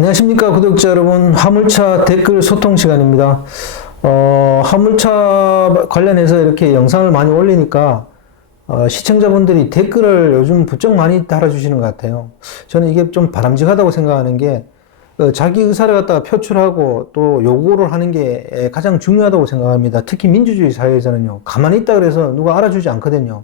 안녕하십니까 구독자 여러분. 화물차 댓글 소통 시간입니다. 어, 화물차 관련해서 이렇게 영상을 많이 올리니까 어, 시청자분들이 댓글을 요즘 부쩍 많이 달아주시는 것 같아요. 저는 이게 좀 바람직하다고 생각하는 게 어, 자기 의사를 갖다가 표출하고 또 요구를 하는 게 가장 중요하다고 생각합니다. 특히 민주주의 사회에서는요. 가만히 있다 그래서 누가 알아주지 않거든요.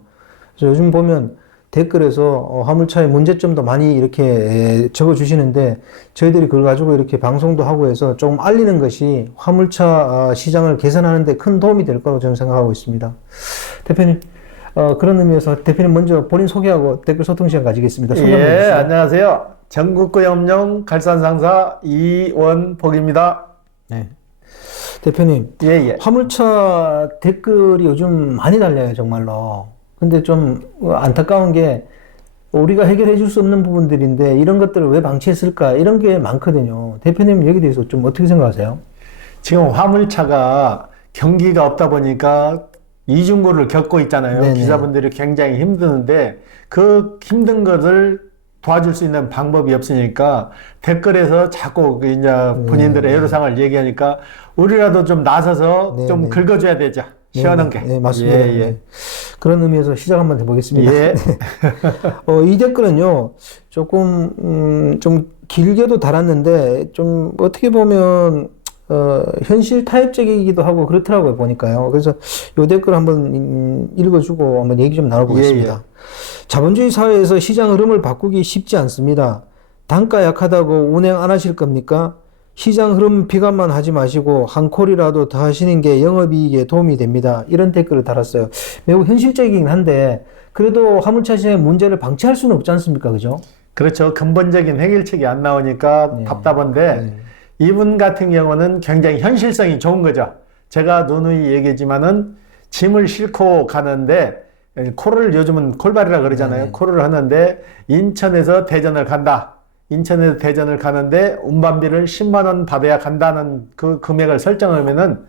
그래서 요즘 보면 댓글에서 어, 화물차의 문제점도 많이 이렇게 적어 주시는데 저희들이 그걸 가지고 이렇게 방송도 하고 해서 조금 알리는 것이 화물차 아, 시장을 개선하는 데 큰 도움이 될 거라고 저는 생각하고 있습니다. 대표님, 어, 그런 의미에서 대표님 먼저 본인 소개하고 댓글 소통 시간 가지겠습니다. 예. 안녕하세요. 전국구염령 갈산상사 이원복입니다. 네. 대표님, 예, 예. 화물차 댓글이 요즘 많이 달려요, 정말로. 근데 좀 안타까운 게 우리가 해결해 줄 수 없는 부분들인데 이런 것들을 왜 방치했을까? 이런 게 많거든요. 대표님 여기 대해서 좀 어떻게 생각하세요? 지금 화물차가 경기가 없다 보니까 이중고를 겪고 있잖아요. 네네. 기사분들이 굉장히 힘드는데 그 힘든 것을 도와줄 수 있는 방법이 없으니까 댓글에서 자꾸 그 이제 본인들의 애로사항을 얘기하니까 우리라도 좀 나서서 네네. 좀 긁어줘야 되죠. 시원한 네, 게. 네, 맞습니다. 예, 예. 네. 그런 의미에서 시작 한번 해보겠습니다. 예. 어, 이 댓글은요, 조금, 음, 좀 길게도 달았는데, 좀 어떻게 보면, 어, 현실 타협적이기도 하고 그렇더라고요, 보니까요. 그래서 요 댓글 한번 음, 읽어주고 한번 얘기 좀 나눠보겠습니다. 예, 예. 자본주의 사회에서 시장 흐름을 바꾸기 쉽지 않습니다. 단가 약하다고 운행 안 하실 겁니까? 시장 흐름 비관만 하지 마시고 한 콜이라도 더 하시는 게 영업이익에 도움이 됩니다. 이런 댓글을 달았어요. 매우 현실적이긴 한데 그래도 화물차 시장의 문제를 방치할 수는 없지 않습니까? 그죠? 그렇죠. 근본적인 해결책이 안 나오니까 네. 답답한데 네. 이분 같은 경우는 굉장히 현실성이 좋은 거죠. 제가 누누이 얘기했지만은 짐을 싣고 가는데 코를 요즘은 콜발이라 그러잖아요. 네네. 코를 하는데 인천에서 대전을 간다. 인천에서 대전을 가는데 운반비를 10만 원 받아야 간다는 그 금액을 설정하면은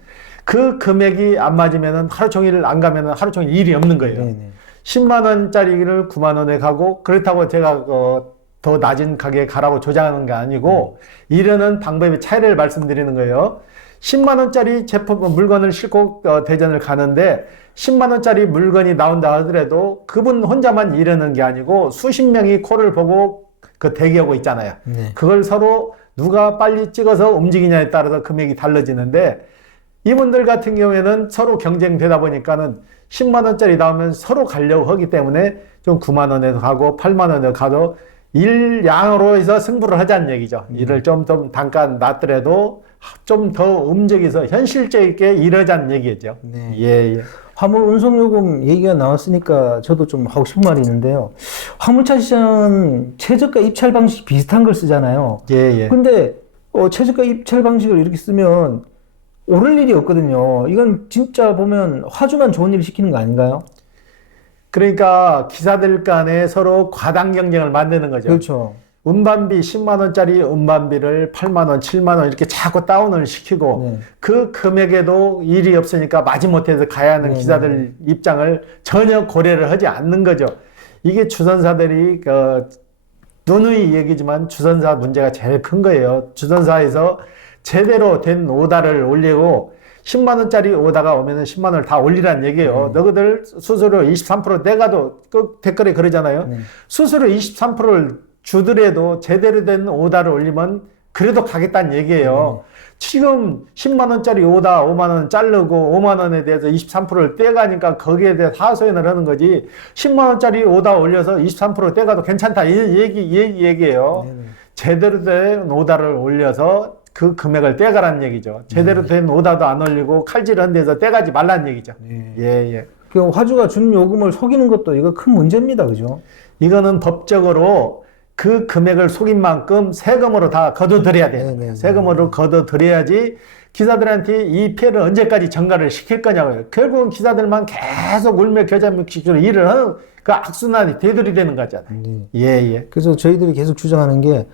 그 금액이 안 맞으면은 하루 종일 안 가면은 하루 종일 일이 없는 거예요. 네네. 10만 원짜리를 9만 원에 가고 그렇다고 제가 어, 더 낮은 가게에 가라고 조장하는 게 아니고 이러는 방법의 차이를 말씀드리는 거예요. 10만 원짜리 제품 물건을 싣고 어, 대전을 가는데 10만 원짜리 물건이 나온다 하더라도 그분 혼자만 이러는 게 아니고 수십 명이 코를 보고 그 대기하고 있잖아요. 네. 그걸 서로 누가 빨리 찍어서 움직이냐에 따라서 금액이 달라지는데 이분들 같은 경우에는 서로 경쟁되다 보니까는 10만 원짜리 나오면 서로 가려고 하기 때문에 좀 9만 원에도 가고 8만 원에도 가도 일 양으로 해서 승부를 하자는 얘기죠. 일을 좀, 좀 단가 낮더라도 좀 더 움직여서 현실적 있게 이러자는 얘기죠. 네. 예, 예. 화물 운송 요금 얘기가 나왔으니까 저도 좀 하고 싶은 말이 있는데요. 화물차 시장은 최저가 입찰 방식 비슷한 걸 쓰잖아요. 예, 예. 근데 어, 최저가 입찰 방식을 이렇게 쓰면 오를 일이 없거든요. 이건 진짜 보면 화주만 좋은 일을 시키는 거 아닌가요? 그러니까 기사들 간에 서로 과당 경쟁을 만드는 거죠. 그렇죠. 운반비 10만 원짜리 운반비를 8만 원, 7만 원 이렇게 자꾸 다운을 시키고 네. 그 금액에도 일이 없으니까 마지못해서 가야 하는 네, 기사들 입장을 전혀 고려를 하지 않는 거죠. 이게 주선사들이 그 누누이 얘기지만 주선사 문제가 제일 큰 거예요. 주선사에서 제대로 된 오다를 올리고 10만 원짜리 오다가 오면은 10만 원을 다 올리라는 얘기예요. 너희들 수수료 23% 내가도 그 댓글에 그러잖아요. 네. 수수료 23%를 주더라도 제대로 된 오다를 올리면 그래도 가겠다는 얘기예요. 지금 10만 원짜리 오다 5만 원 자르고 5만 원에 대해서 23%를 떼가니까 거기에 대해 하소연을 하는 거지. 10만 원짜리 오다 올려서 23% 떼가도 괜찮다 이 얘기 얘기 얘기예요. 네네. 제대로 된 오다를 올려서 그 금액을 떼가라는 얘기죠. 제대로 된 오다도 안 올리고 칼질한 데서 떼가지 말라는 얘기죠. 네. 예, 예. 그 화주가 준 요금을 속이는 것도 이거 큰 문제입니다. 그죠? 이거는 법적으로 그 금액을 속인 만큼 세금으로 다 걷어들여야 돼요. 네네네. 세금으로 걷어들여야지 기사들한테 이 피해를 언제까지 전가를 시킬 거냐고요. 결국은 기사들만 계속 울며 겨자 먹기로 일을 하는 그 악순환이 되돌이 되는 거잖아요. 네. 예, 예. 그래서 저희들이 계속 주장하는 게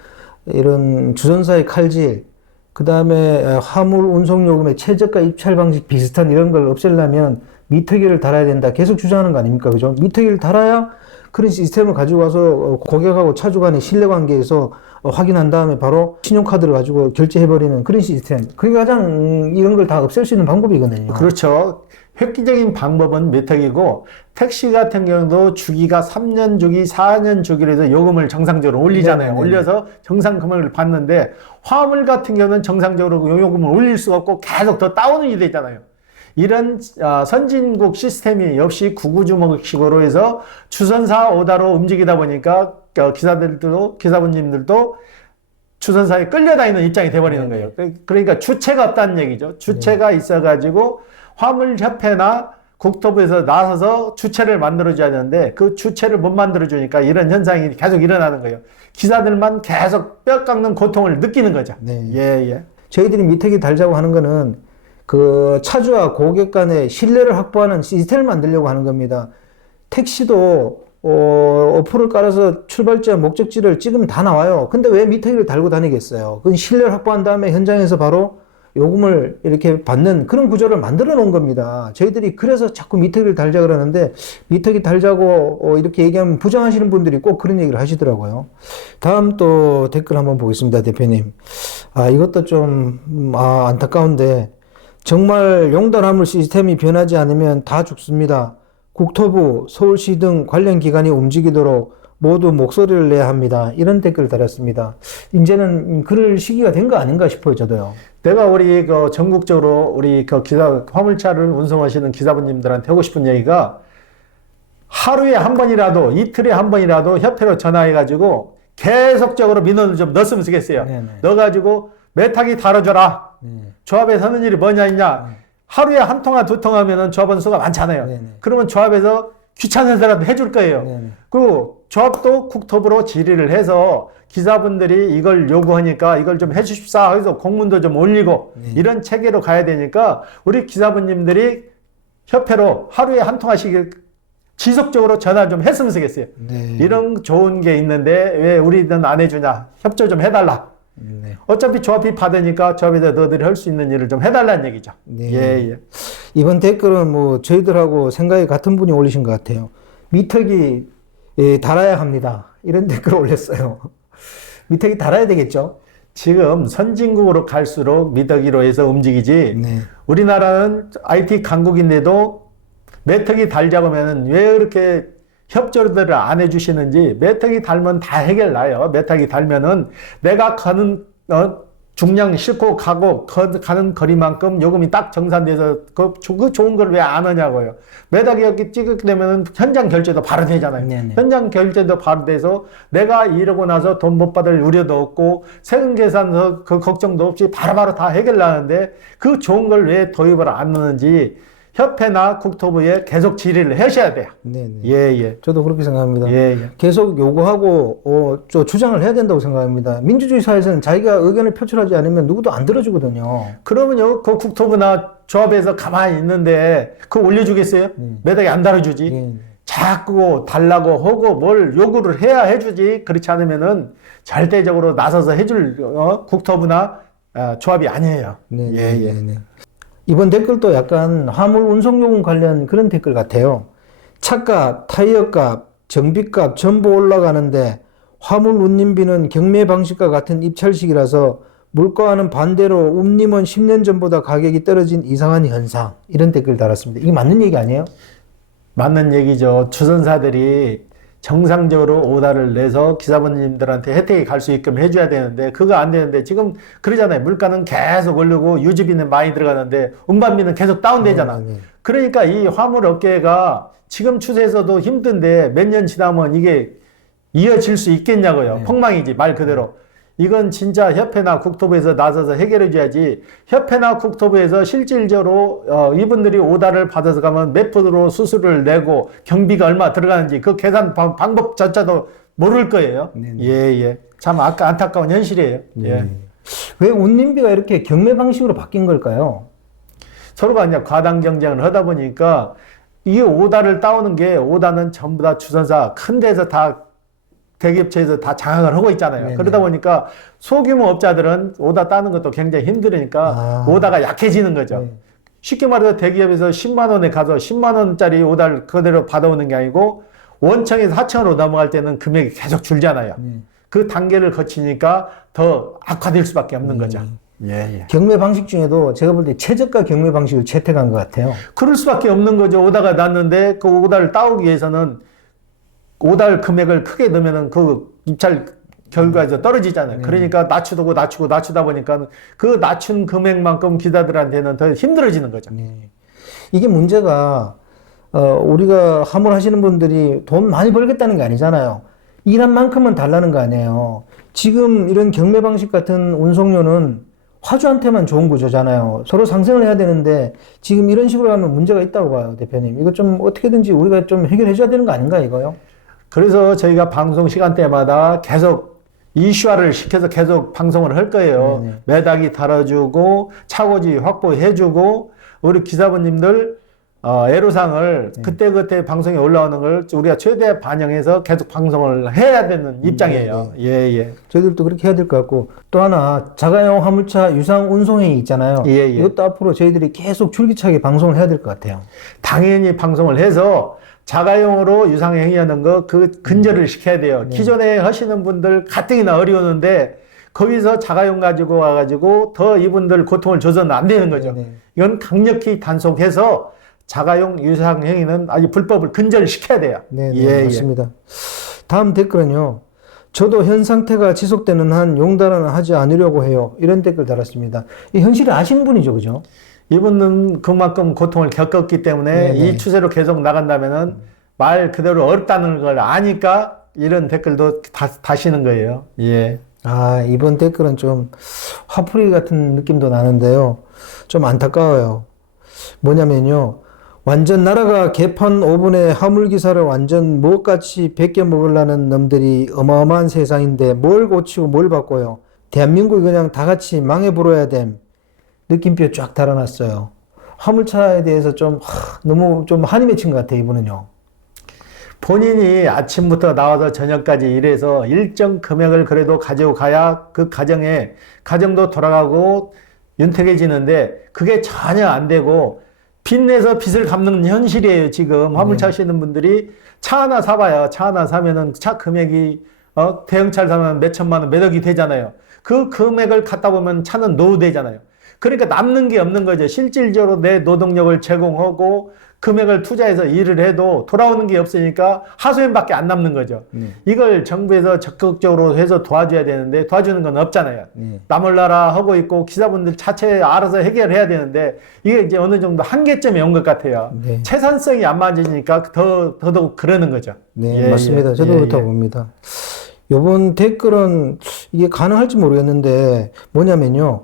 이런 주전사의 칼질, 그 다음에 화물 운송 요금의 최저가 입찰 방식 비슷한 이런 걸 없애려면 미터기를 달아야 된다. 계속 주장하는 거 아닙니까? 그죠? 미터기를 달아야 그런 시스템을 가지고 와서 어, 고객하고 차주 간의 신뢰 관계에서 어, 확인한 다음에 바로 신용카드를 가지고 결제해버리는 그런 시스템. 그게 가장 음, 이런 걸 다 없앨 수 있는 방법이거든요. 그렇죠. 획기적인 방법은 메탁이고 택시 같은 경우도 주기가 3년 주기, 4년 주기로 해서 요금을 정상적으로 올리잖아요. 네네네. 올려서 정상 금액을 받는데 화물 같은 경우는 정상적으로 요금을 올릴 수가 없고 계속 더 다운이 되잖아요. 이런 아, 선진국 시스템이 역시 구구주먹식으로 해서 주선사 오다로 움직이다 보니까 어, 기사들도 기사분님들도 주선사에 끌려다니는 입장이 돼버리는 거예요. 그러니까 주체가 없다는 얘기죠. 주체가 있어가지고 화물협회나 국토부에서 나서서 주체를 만들어줘야 되는데 그 주체를 못 만들어주니까 이런 현상이 계속 일어나는 거예요. 기사들만 계속 뼈 깎는 고통을 느끼는 거죠. 네. 예, 예. 저희들이 미택이 달자고 하는 거는 그 차주와 고객 간의 신뢰를 확보하는 시스템을 만들려고 하는 겁니다. 택시도 어, 어플을 깔아서 출발지와 목적지를 찍으면 다 나와요. 근데 왜 미터기를 달고 다니겠어요? 그건 신뢰를 확보한 다음에 현장에서 바로 요금을 이렇게 받는 그런 구조를 만들어 놓은 겁니다. 저희들이 그래서 자꾸 미터기를 달자 그러는데 미터기 달자고 어, 이렇게 얘기하면 부정하시는 분들이 꼭 그런 얘기를 하시더라고요. 다음 또 댓글 한번 보겠습니다, 대표님. 아, 이것도 좀, 음, 아, 안타까운데, 정말 용달 화물 시스템이 변하지 않으면 다 죽습니다. 국토부, 서울시 등 관련 기관이 움직이도록 모두 목소리를 내야 합니다. 이런 댓글 달았습니다. 이제는 음, 그럴 시기가 된 거 아닌가 싶어요, 저도요. 내가 우리 그 전국적으로 우리 그 기사 화물차를 운송하시는 기사분님들한테 하고 싶은 얘기가 하루에 한 번이라도 이틀에 한 번이라도 협회로 전화해가지고 계속적으로 민원을 좀 넣었으면 좋겠어요. 네네. 넣어가지고 메타기 다뤄줘라. 네. 조합에 서는 일이 뭐냐 있냐. 하루에 한 통화 두 통화 하면은 조합원 수가 많잖아요. 네네. 그러면 조합에서 귀찮아서라도 해줄 거예요. 네네. 그리고 조합도 국토부로 질의를 해서 기사분들이 이걸 요구하니까 이걸 좀 해주십사 해서 공문도 좀 올리고 네. 이런 체계로 가야 되니까 우리 기사분님들이 협회로 하루에 한 통화씩 지속적으로 전화 좀 했으면 좋겠어요. 네. 이런 좋은 게 있는데 왜 우리는 안 해주냐? 협조 좀 해달라. 네. 어차피 조합이 받으니까 조합에서 너희들이 할 수 있는 일을 좀 해달라는 얘기죠. 네. 예, 예. 이번 댓글은 뭐 저희들하고 생각이 같은 분이 올리신 것 같아요. 미터기 예, 달아야 합니다. 이런 댓글 올렸어요. 미터기 달아야 되겠죠? 지금 선진국으로 갈수록 미더기로 해서 움직이지 네. 우리나라는 IT 강국인데도 메턱이 달자고 하면은 왜 그렇게 협조들을 안 해주시는지 메턱이 달면 다 해결 나요. 메턱이 달면은 내가 가는 어, 중량 싣고 가고 거- 가는 거리만큼 요금이 딱 정산돼서 그, 조- 그 좋은 걸 왜 안 하냐고요. 메닥이 이렇게 찍게 되면은 현장 결제도 바로 되잖아요. 네네. 현장 결제도 바로 돼서 내가 이러고 나서 돈 못 받을 우려도 없고 세금 계산서 그 걱정도 없이 바로바로 다 해결 나는데 그 좋은 걸 왜 도입을 안 하는지 협회나 국토부에 계속 질의를 하셔야 돼요. 네, 네. 예, 예. 저도 그렇게 생각합니다. 예, 예. 계속 요구하고 어, 저 주장을 해야 된다고 생각합니다. 민주주의 사회에서는 자기가 의견을 표출하지 않으면 누구도 안 들어주거든요. 그러면요, 그 국토부나 조합에서 가만히 있는데 그거 올려주겠어요? 음. 매덕이 안 달아주지? 예. 자꾸 달라고 하고 뭘 요구를 해야 해주지. 그렇지 않으면은 절대적으로 나서서 해줄 어, 국토부나 아, 조합이 아니에요. 네, 예, 네, 예. 네, 네. 이번 댓글도 약간 화물 운송요금 관련 그런 댓글 같아요. 차값, 타이어값, 정비값 전부 올라가는데 화물 운임비는 경매 방식과 같은 입찰식이라서 물가와는 반대로 운임은 10년 전보다 가격이 떨어진 이상한 현상. 이런 댓글 달았습니다. 이게 맞는 얘기 아니에요? 맞는 얘기죠. 주선사들이 정상적으로 오다를 내서 기사분님들한테 혜택이 갈 수 있게끔 해줘야 되는데 그거 안 되는데 지금 그러잖아요. 물가는 계속 오르고 유지비는 많이 들어가는데 운반비는 계속 다운되잖아. 네, 네. 그러니까 이 화물 업계가 지금 추세에서도 힘든데 몇 년 지나면 이게 이어질 수 있겠냐고요. 네. 폭망이지 말 그대로. 이건 진짜 협회나 국토부에서 나서서 해결해 줘야지 협회나 국토부에서 실질적으로 어, 이분들이 오다를 받아서 가면 몇 프로 수수료를 내고 경비가 얼마 들어가는지 그 계산 방, 방법 자체도 모를 거예요. 네네. 예, 예. 참 아까 안타까운 현실이에요. 예. 네. 왜 운임비가 이렇게 경매 방식으로 바뀐 걸까요? 서로가 이제 과당 경쟁을 하다 보니까 이 오다를 따오는 게 오다는 전부 다 주선사 큰 데서 다 대기업체에서 다 장악을 하고 있잖아요. 네네. 그러다 보니까 소규모 업자들은 오다 따는 것도 굉장히 힘들으니까 아. 오다가 약해지는 거죠. 네. 쉽게 말해서 대기업에서 10만 원에 가서 10만 원짜리 오다를 그대로 받아오는 게 아니고 원청에서 하청으로 넘어갈 때는 금액이 계속 줄잖아요. 그 단계를 거치니까 더 악화될 수밖에 없는 거죠. 예, 예. 경매 방식 중에도 제가 볼 때 최저가 경매 방식을 채택한 것 같아요. 그럴 수밖에 없는 거죠. 오다가 났는데 그 오다를 따오기 위해서는 오달 금액을 크게 넣으면은 그 입찰 결과에서 떨어지잖아요. 그러니까 낮추고 낮추고 낮추다 보니까 그 낮춘 금액만큼 기자들한테는 더 힘들어지는 거죠. 네. 이게 문제가 어, 우리가 화물하시는 분들이 돈 많이 벌겠다는 게 아니잖아요. 일한 만큼은 달라는 거 아니에요. 지금 이런 경매 방식 같은 운송료는 화주한테만 좋은 구조잖아요. 서로 상생을 해야 되는데 지금 이런 식으로 하면 문제가 있다고 봐요, 대표님. 이거 좀 어떻게든지 우리가 좀 해결해 줘야 되는 거 아닌가 이거요? 그래서 저희가 방송 시간대마다 계속 이슈화를 시켜서 계속 방송을 할 거예요. 매닥이 달아주고 차고지 확보해주고 우리 기사분님들 어, 애로사항을 그때 그때 방송에 올라오는 걸 우리가 최대 반영해서 계속 방송을 해야 되는 입장이에요. 예, 예. 저희들도 그렇게 해야 될 것 같고 또 하나 자가용 화물차 유상 운송행위 있잖아요. 예, 예. 이것도 앞으로 저희들이 계속 줄기차게 방송을 해야 될 것 같아요. 당연히 방송을 해서 자가용으로 유상 행위하는 거 그 근절을 시켜야 돼요. 기존에 하시는 분들 가뜩이나 어려우는데 거기서 자가용 가지고 와가지고 더 이분들 고통을 줘서는 안 되는 거죠. 네, 네. 이건 강력히 단속해서 자가용 유상 행위는 아주 불법을 근절시켜야 돼요. 네, 네 예, 예. 맞습니다. 다음 댓글은요. 저도 현 상태가 지속되는 한 용달은 하지 않으려고 해요. 이런 댓글 달았습니다. 이 현실을 아시는 분이죠, 그죠? 이분은 그만큼 고통을 겪었기 때문에 네, 네. 이 추세로 계속 나간다면은 말 그대로 어렵다는 걸 아니까 이런 댓글도 다, 다시는 거예요. 예. 아, 이번 댓글은 좀 화풀이 같은 느낌도 나는데요. 좀 안타까워요. 뭐냐면요. 완전 나라가 개판 5분에 화물 기사를 완전 무엇같이 베껴 먹으려는 놈들이 어마어마한 세상인데 뭘 고치고 뭘 바꿔요. 대한민국이 그냥 다 같이 망해버려야 됨. 느낌표 쫙 달아놨어요. 화물차에 대해서 좀 하, 너무 좀 한이 맺힌 것 같아요, 이분은요. 본인이 아침부터 나와서 저녁까지 일해서 일정 금액을 그래도 가지고 가야 그 가정에 가정도 돌아가고 윤택해지는데 그게 전혀 안 되고 빚내서 빚을 갚는 현실이에요 지금. 화물차 하시는 분들이 차 하나 사봐요. 차 하나 사면은 차 금액이 어 대형차를 사면 몇 천만 원 몇 억이 되잖아요. 그 금액을 갖다 보면 차는 노후 되잖아요 그러니까 남는 게 없는 거죠 실질적으로 내 노동력을 제공하고 금액을 투자해서 일을 해도 돌아오는 게 없으니까 하소연밖에 안 남는 거죠. 이걸 정부에서 적극적으로 해서 도와줘야 되는데 도와주는 건 없잖아요. 나몰라라 하고 있고 기사분들 자체 알아서 해결해야 되는데 이게 이제 어느 정도 한계점에 온 것 같아요. 네. 채산성이 안 맞으니까 더 더더욱 그러는 거죠. 네, 예, 맞습니다. 예, 저도 예, 그렇다고 예. 봅니다. 요번 댓글은 이게 가능할지 모르겠는데 뭐냐면요.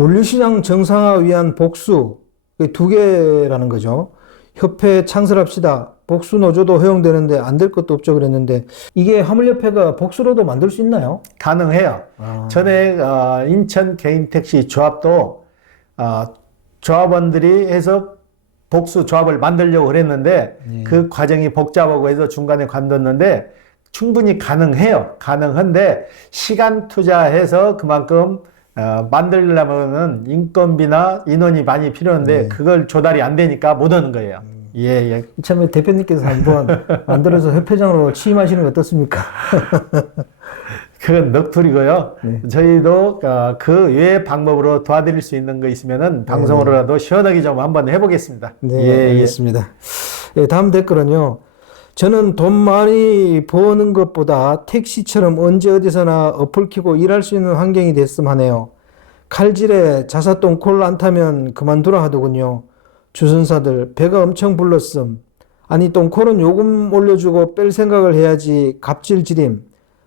물류시장 정상화 위한 복수 그두 개라는 거죠. 협회 창설합시다. 복수 노조도 허용되는데 안 될 것도 없죠 그랬는데 이게 화물협회가 복수로도 만들 수 있나요? 가능해요. 아. 전에 어, 인천 개인택시 조합도 어, 조합원들이 해서 복수 조합을 만들려고 그랬는데 예. 그 과정이 복잡하고 해서 중간에 관뒀는데 충분히 가능해요. 가능한데 시간 투자해서 그만큼 어, 만들려면은 인건비나 인원이 많이 필요한데 네. 그걸 조달이 안 되니까 못 하는 거예요. 예, 예. 이참에 대표님께서 한번 만들어서 협회장으로 취임하시는 게 어떻습니까? 그건 넋두리고요. 네. 저희도 어, 그 외의 방법으로 도와드릴 수 있는 거 있으면은 방송으로라도 시원하게 좀 한번 해보겠습니다. 네, 예, 예. 알겠습니다. 예, 다음 댓글은요. 저는 돈 많이 버는 것보다 택시처럼 언제 어디서나 어플 키고 일할 수 있는 환경이 됐으면 하네요. 칼질에 자사똥 콜 안 타면 그만두라 하더군요. 주선사들 배가 엄청 불렀음. 아니 똥콜은 요금 올려주고 뺄 생각을 해야지 갑질지림.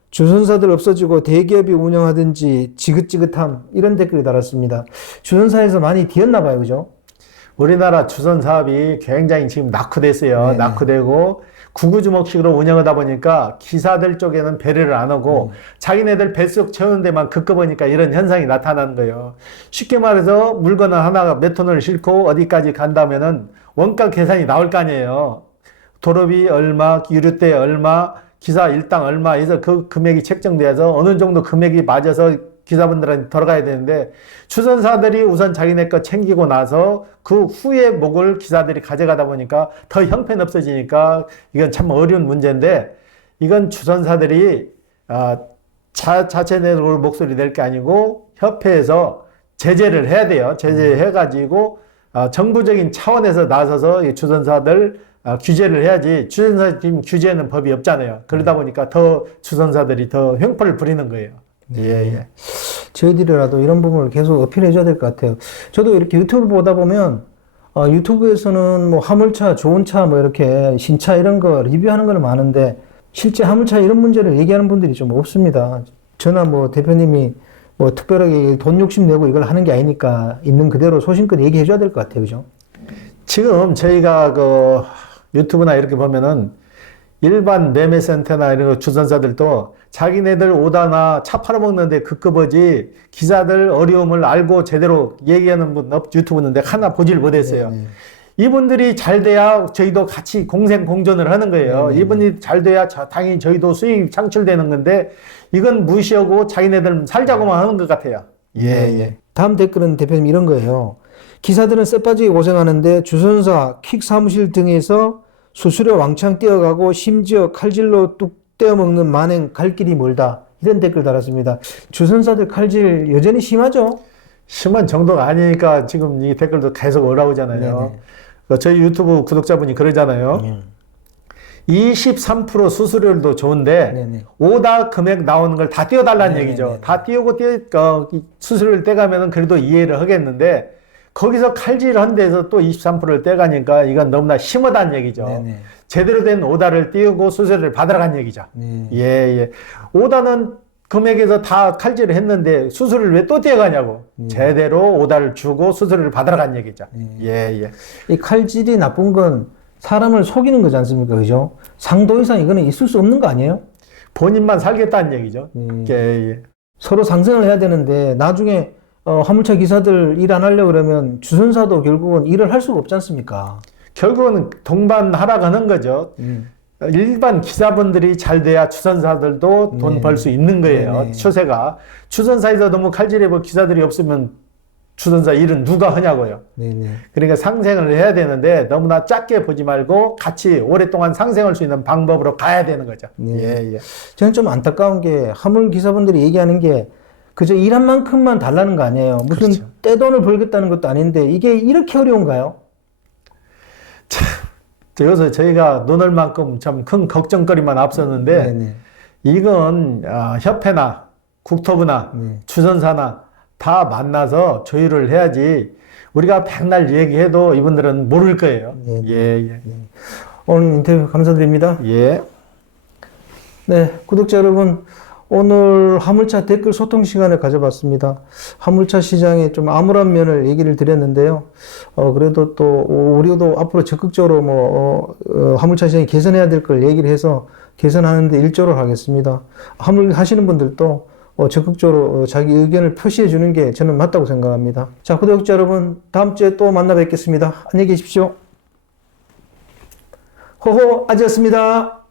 주선사들 없어지고 대기업이 운영하든지 지긋지긋함 이런 댓글이 달았습니다. 주선사에서 많이 뒤었나 봐요, 그죠? 우리나라 주선 사업이 굉장히 지금 낙후됐어요. 네네. 낙후되고 구구주먹식으로 운영하다 보니까 기사들 쪽에는 배려를 안 하고 음. 자기네들 뱃속 채우는 데만 급급하니까 이런 현상이 나타나는 거예요. 쉽게 말해서 물건 하나가 몇 톤을 싣고 어디까지 간다면은 원가 계산이 나올 거 아니에요. 도로비 얼마, 유류대 얼마, 기사 일당 얼마 해서 그 금액이 책정돼서 어느 정도 금액이 맞아서 기사분들한테 들어가야 되는데 주선사들이 우선 자기네 거 챙기고 나서 그 후에 목을 기사들이 가져가다 보니까 더 형편없어지니까 이건 참 어려운 문제인데 이건 주선사들이 아, 자, 자체적으로 목소리 낼 게 아니고 협회에서 제재를 해야 돼요. 제재해가지고 아, 정부적인 차원에서 나서서 이 주선사들 아, 규제를 해야지 주선사 지금 규제는 법이 없잖아요. 그러다 보니까 더 주선사들이 더 횡포를 부리는 거예요. 예, 예. 저희들이라도 이런 부분을 계속 어필해 줘야 될 것 같아요. 저도 이렇게 유튜브 보다 보면 어, 유튜브에서는 뭐 화물차, 좋은 차, 뭐 이렇게 신차 이런 거 리뷰하는 건 많은데 실제 화물차 이런 문제를 얘기하는 분들이 좀 없습니다. 저나 뭐 대표님이 뭐 특별하게 돈 욕심 내고 이걸 하는 게 아니니까 있는 그대로 소신껏 얘기해 줘야 될 것 같아요. 그죠? 지금 저희가 그 유튜브나 이렇게 보면은 일반 매매센터나 이런 거 주선사들도 자기네들 오다나 차 팔아먹는데 급급하지 기사들 어려움을 알고 제대로 얘기하는 분 없, 유튜브인데 하나 보질 못했어요. 네, 네. 이분들이 잘 돼야 저희도 같이 공생 공존을 하는 거예요. 네, 네, 이분이 잘 돼야 저- 당연히 저희도 수익 창출되는 건데 이건 무시하고 자기네들 살자고만 하는 것 같아요. 예, 예. 다음 댓글은 대표님 이런 거예요. 기사들은 쎄빠지게 고생하는데 주선사, 킥 사무실 등에서 수수료 왕창 뛰어가고 심지어 칼질로 뚝 떼어먹는 만행 갈 길이 멀다. 이런 댓글 달았습니다. 주선사들 칼질 여전히 심하죠? 심한 정도가 아니니까 지금 이 댓글도 계속 올라오잖아요. 네네. 그 저희 유튜브 구독자분이 그러잖아요. 음. 23% 수수료도 좋은데 네네. 오다 금액 나오는 걸 다 띄워달라는 네네네. 얘기죠. 다 띄우고 띄, 어, 이 수수료를 떼가면은 그래도 이해를 하겠는데 거기서 칼질한 데서 또 23%를 떼가니까 이건 너무나 심하다는 얘기죠. 네네. 제대로 된 오다를 띄우고 수수료를 받으러 간 얘기죠. 네. 예, 예. 오다는 금액에서 다 칼질을 했는데 수수료를 왜 또 떼어가냐고. 제대로 오다를 주고 수수료를 받으러 간 얘기죠. 예, 예. 이 칼질이 나쁜 건 사람을 속이는 거지 않습니까? 그죠? 상도 이상 이거는 있을 수 없는 거 아니에요? 본인만 살겠다는 얘기죠. 음. 예, 예. 서로 상생을 해야 되는데 나중에 어, 화물차 기사들 일 안 하려고 그러면 주선사도 결국은 일을 할 수가 없지 않습니까? 결국은 동반 하락하는 거죠. 음. 일반 기사분들이 잘 돼야 주선사들도 돈 네. 벌수 있는 거예요. 네, 네. 추세가. 주선사에서 너무 칼질해버 기사들이 없으면 주선사 일은 누가 하냐고요. 네네. 그러니까 상생을 해야 되는데 너무나 작게 보지 말고 같이 오랫동안 상생할 수 있는 방법으로 가야 되는 거죠. 네. 예, 예. 저는 좀 안타까운 게 화물 기사분들이 얘기하는 게 그저 일한 만큼만 달라는 거 아니에요. 무슨 그렇죠. 떼돈을 벌겠다는 것도 아닌데 이게 이렇게 어려운가요? 여기서 저희가 논할 만큼 참 큰 걱정거리만 앞섰는데 네네. 이건 아, 협회나 국토부나 네. 주선사나 다 만나서 조율을 해야지 우리가 백날 얘기해도 이분들은 모를 거예요. 네. 예, 오늘 인터뷰 감사드립니다. 예. 예. 네, 구독자 여러분, 오늘 화물차 댓글 소통 시간을 가져봤습니다. 화물차 시장의 좀 암울한 면을 얘기를 드렸는데요. 어, 그래도 또, 우리도 앞으로 적극적으로 뭐, 어, 어, 화물차 시장이 개선해야 될 걸 얘기를 해서 개선하는데 일조를 하겠습니다. 화물 하시는 분들도 어, 적극적으로 어, 자기 의견을 표시해 주는 게 저는 맞다고 생각합니다. 자, 구독자 여러분, 다음 주에 또 만나 뵙겠습니다. 안녕히 계십시오. 호호, 아지였습니다.